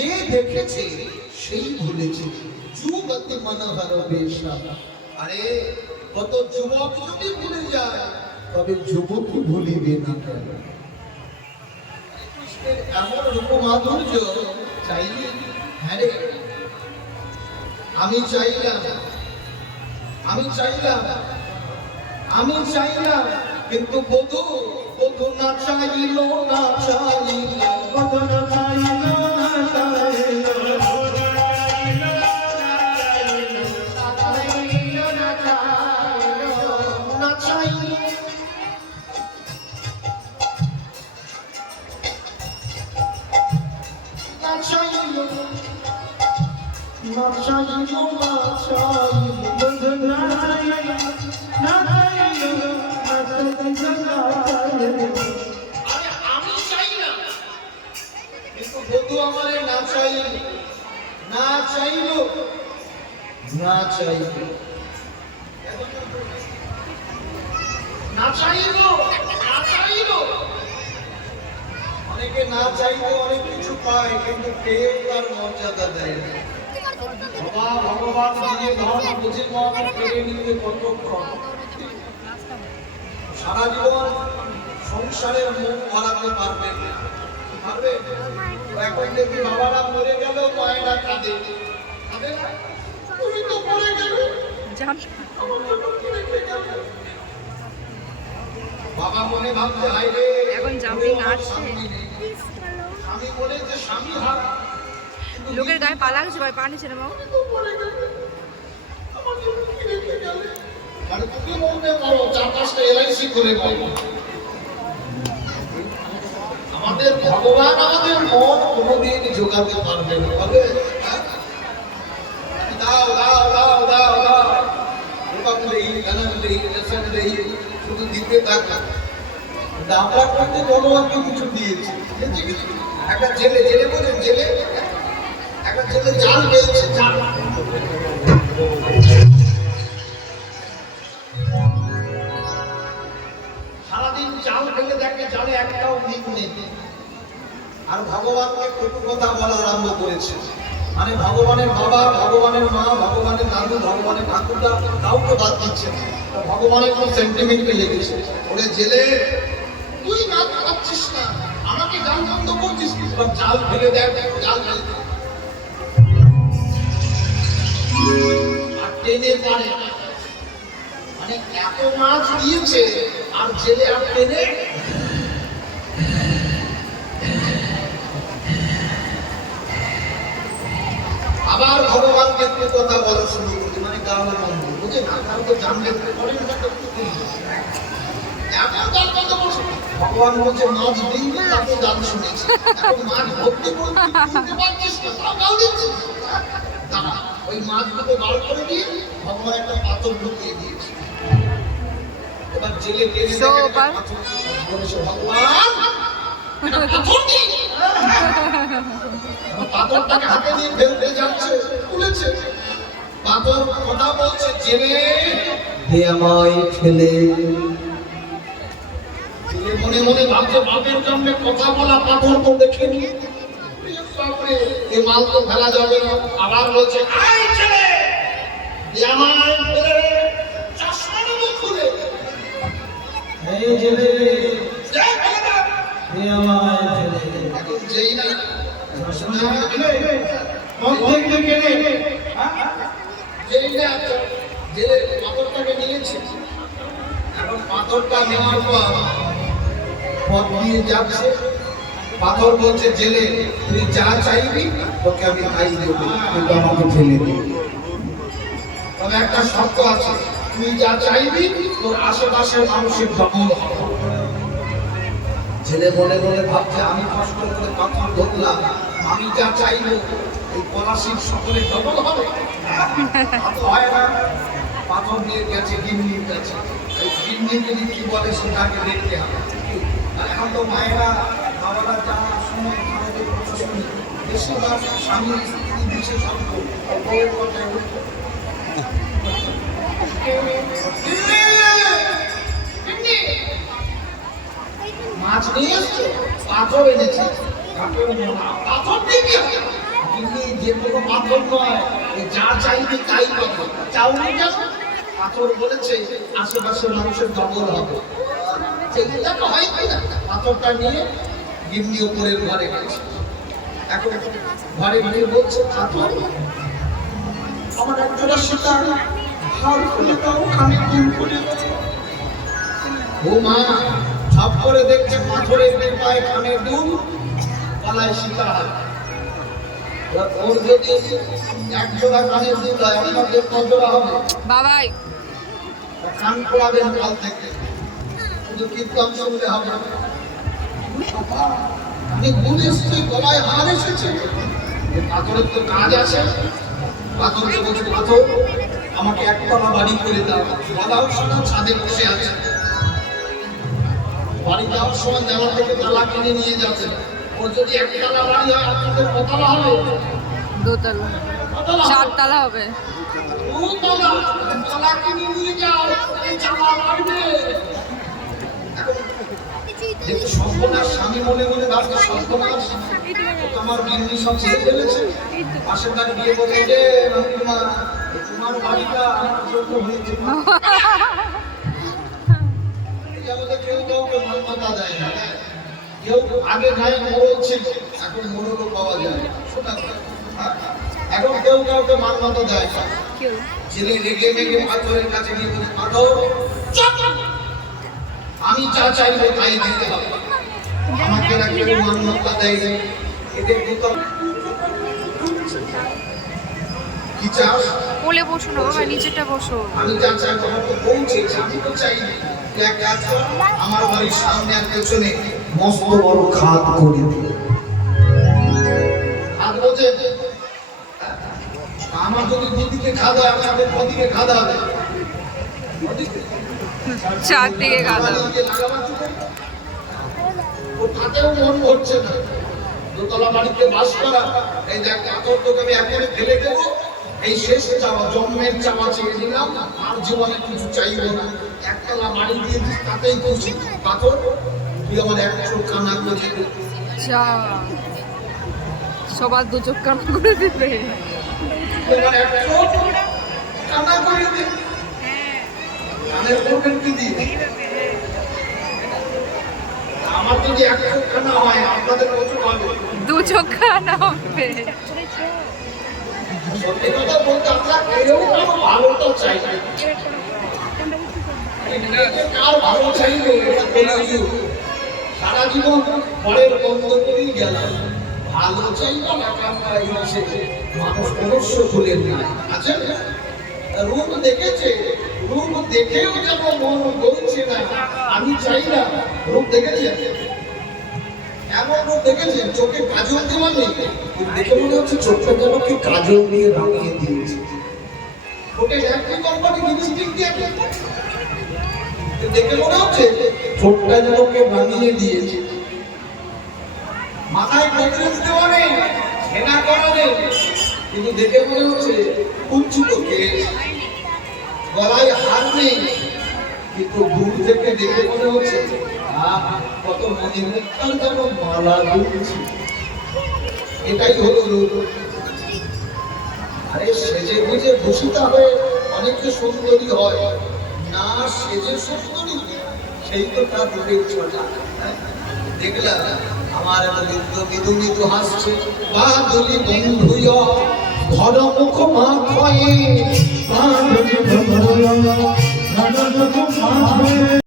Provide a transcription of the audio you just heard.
যে দেখেছে সেই ভুলেছে। যুবতী মনোহর বেশা। আরে কত যুবক যদি ভুলে যায় তবে যুবতী ভুলিবে না কেন? কৃষ্ণের এমন রূপ মাধুর্য চাইলে, হ্যাঁ রে, আমি চাইলাম কিন্তু বধূ না চাইল, না চাইল, বধূ না চাইল, অনেকে না চাইলে অনেক কিছু পায়, কিন্তু কেউ তার মর্যাদা দেয় না। ভগবান নিজে ধন বুঝে কেড়ে নিতে কতক্ষণ। সারা জীবন সংসারের মুখ হারাতে পারবে না। এখন দেখি বাবারা মরে গেল, মায়েরা কাঁদে। তুমি তো মরে গেলে, বাবা মনে ভাবতে হাইরে এখন জাম্পিং আসছে, স্বামী বলে যে স্বামী হারা, লোকের গায়ে পা লাগছে, ভাই পা নিচে নামাও। আর তুমি মনে করো 4-5টা এলআইসি করে বলো, আমাদের ভগবান আমাদের মন কোনোদিন জোগাতে পারবে না। তবে দাও দাও দাও দাও দাও, শুধু দিতে থাকা। আমরা করতে ভগবানকে কিছু দিয়েছি। একটা জেলে বোঝেন, একটা জেলে জাল পেয়েছে, জাল। সারাদিন জাল ফেলে দেখে জালে একটাও দিক নেই, আর ভগবানকে কটু কথা বলা আরম্ভ করেছে। মানে ভগবানের বাবা, ভগবানের মা, ভগবানের নানু, ভগবানের ঠাকুরদা কাউকে বাদ দিচ্ছে না। ভগবানের কোন সেন্টিমেন্টকে লেগেছে। ওরে জেলে, তুই না খাচ্ছিস না, আমাকে জাল বন্ধ করছিস, জাল ফেলে দেখ, জাল ফেলে আর টেনে পারে। মানে এত মাছ দিয়েছে আর জেলে আর টেনে। আবার ভগবানকে কথা বলা শুরু করছে, মানে গাওয়া বন্ধ, বুঝে না, কারণ তো জানলে পরে ভগবান বলছে মাছ দিই না, তাকে গান শুনেছি, এখন মাছ ভক্তি করতে পারছিস না, তাও গাও দিচ্ছিস। দাঁড়া, ওই মাছগুলো বার করে দিয়ে ভগবান একটা পাথর ঢুকিয়ে দিয়েছে। এবার জেলে টেনে বলেছে, ভগবান পাথরটাকে হাতে নিয়ে ফেলতে যাচ্ছে, তুলেছে পাথর, কথা বলছে, জেলে হে আমায় ফেলে। মনে মনে ভাবছে, বাপের জন্য কথা বলা পাথর তো দেখিনি, এ মাল তো ফেলা যাবে না। আবার বলছে, আই ছেলে হে আমায় ফেলে, চশমাটা মুখ খুলে, হে জেলে হে আমায় ফেলে। এখন যেই না জেলে পাথরটাকে নিয়েছে, এখন পাথরটা নেওয়ার পর পথ দিয়ে যাচ্ছে। পাথর বলছে, জেলে তুই যা চাইবি তোকে আমি তাই দেবো, কিন্তু আমাকে ফেলে দিবি। তবে একটা শর্ত আছে, তুই যা চাইবি তোর আশেপাশের মানুষের দখল হবে। ছেলে মনে মনে ভাবছে, আমি কষ্ট করে পাথর ধরলাম, আমি যা চাইবো এই পলাশির সকলে ডবল হবে, হয় না। পাথর নিয়ে গেছে গিন্নির কাছে, এই গিন্নি যদি কি বলে সেটাকে দেখতে হবে। আর এখন তো মায়েরা বাবারা যা শুনে শুনি, বেশিরভাগ স্বামী স্ত্রী বিশেষজ্ঞ বউয়ের কথায় উঠে মাছ নিয়ে এসছে, পাথর এনেছে, পাথর দিয়ে কি হবে? যে কোনো পাথর নয়, এ যা চাইবে তাই পাথর। চাউনি কেন? পাথর বলেছে আশেপাশের মানুষের জঙ্গল হবে, সেগুলো তো হয় কি না। পাথরটা নিয়ে গিন্নি উপরের ঘরে গেছে। এখন ঘরে গিয়ে বলছে, পাথর আমার একটা সীতার হাল খুলে দাও, কানে দুল খুলে দাও। ও মা সব করে দেখছে পাথরের পায়ে কানের দুল, গলায় সীতার হাল। ওর যদি এক জোড়া কানের দুল হয়, আমাদের কজোড়া হবে? বাবাই কান খোলাবেন কাল থেকে, শুধু কীর্তন শুনলে হবে। আমি গুণ এসেছি, গলায় হার এসেছে, পাথরের তো কাজ আছে। পাথরকে বলছে, পাথর আমাকে একতলা বাড়ি করে দাও। বাবাও শোনা ছাদে বসে আছে, বাড়ি যাওয়ার সময় দেওয়া থেকে তালা কিনে নিয়ে যাচ্ছে। ও যদি একতলা বাড়ি হয়, আপনাদের কতলা হবে? দোতলা, কতলা? 4 তলা হবে। দোতলা। তালা কিনে নিয়ে যাও, এই চালা বাড়বে। যেহেতু সর্বনাশ, স্বামী মনে মনে ভাবছে সর্বনাশ, তোমার গিন্নি সব ছেড়ে ফেলেছে। পাশের বাড়ি গিয়ে বলে, রে রঙ্গিমা, তোমার বাড়িটা আমার জন্য হয়েছে। এই আমাদের কেউ কাউকে মান্যতা দেয় না। কেউ আগে গায়ে মোড়ল ছিল, এখন মোড়লও পাওয়া যায়। শোনা যায়। এখন কেউ কাউকে মান্যতা দেয় না। ছেলে রেগে মেগে পাথরের কাছে গিয়ে বলে, পাথর আমি যা চাইবো তাই দিতে হবে, আমাকে না কেউ মান্যতা দেয়। এদের ভিতর কি চাস? কোলে বসো না বাবা, নিচেটা বসো। আমি যা চাইবো, আমার তো পৌঁছেছে, আমি তো চাইনি। তুই এক কাজ কর, আমার বাড়ির সামনে আর পেছনে মস্ত বড় খাদ করে দিল। খাদ বোঝে? আমার যদি দুদিকে খাদ হয়, আমাদের কদিকে খাদ হবে? 4 দিকে গাদা। ও তাতেও মন ভরছে না। দোতলা বাড়িতে বাস করা, এই দেখ পাথর তোকে আমি এখনই ফেলে দেবো, এই শেষ চাওয়া, জন্মের চাওয়া চেয়ে নিলাম, আর জীবনে কিছু চাইবো না। একতলা বাড়ি দিয়েছিস, তাতেই খুশি। পাথর তুই আমার এক চোখ কান্না করে দে। যা, সবার 2 চোখ কান্না করে দিবে। তুই আমার এক চোখ কান্না করে দে। কানের করবেন কি দিয়ে? আমার যদি এক চোখ কান্না হয়, আপনাদের কত হবে? 2 চোখ কান্না হবে। সত্যি কথা বলতে আমরা কেউ কারো ভালোটা চাই না। কার ভালো চাইলে এটা বলে দিও, সারা জীবন পরের বন্ধ করেই গেলাম। ভালো চাইবা না কামড়াই আছে, মানুষ অবশ্য ভুলেন না। আছে রূপ দেখেছে, রূপ দেখেও যেন মন বলছে না আমি চাই না। রূপ দেখেছে, এমন রূপ দেখেছেন, চোখে কাজল দেওয়া নেই, দেখে মনে হচ্ছে চোখটা যেন কি কাজল দিয়ে রাঙিয়ে দিয়েছে। ওটা একটি কোম্পানি লিপস্টিক দিয়ে দেখে মনে হচ্ছে ঠোঁটটা যেন কেউ রাঙিয়ে দিয়েছে। মাথায় গোদরেজ দেওয়া নেই, হেনা করা নেই, কিন্তু দেখে মনে হচ্ছে কুঞ্চিত কেশ। গলায় হার নেই, কিন্তু দূর থেকে দেখে মনে হচ্ছে কত মনে মুক্তাল যেন মালা দুলছে। এটাই হলো রূপ। আরে সেজে গুজে ভূষিত হয়ে অনেকে সুন্দরী হয় না, সেজে সুন্দরী সেই তো তার রূপের ছোটা। দেখলাম আমার একটা মিত্র মৃদু মৃদু হাসছে, বাদলি বন্ধুয় ঘর মুখ মা খয়ে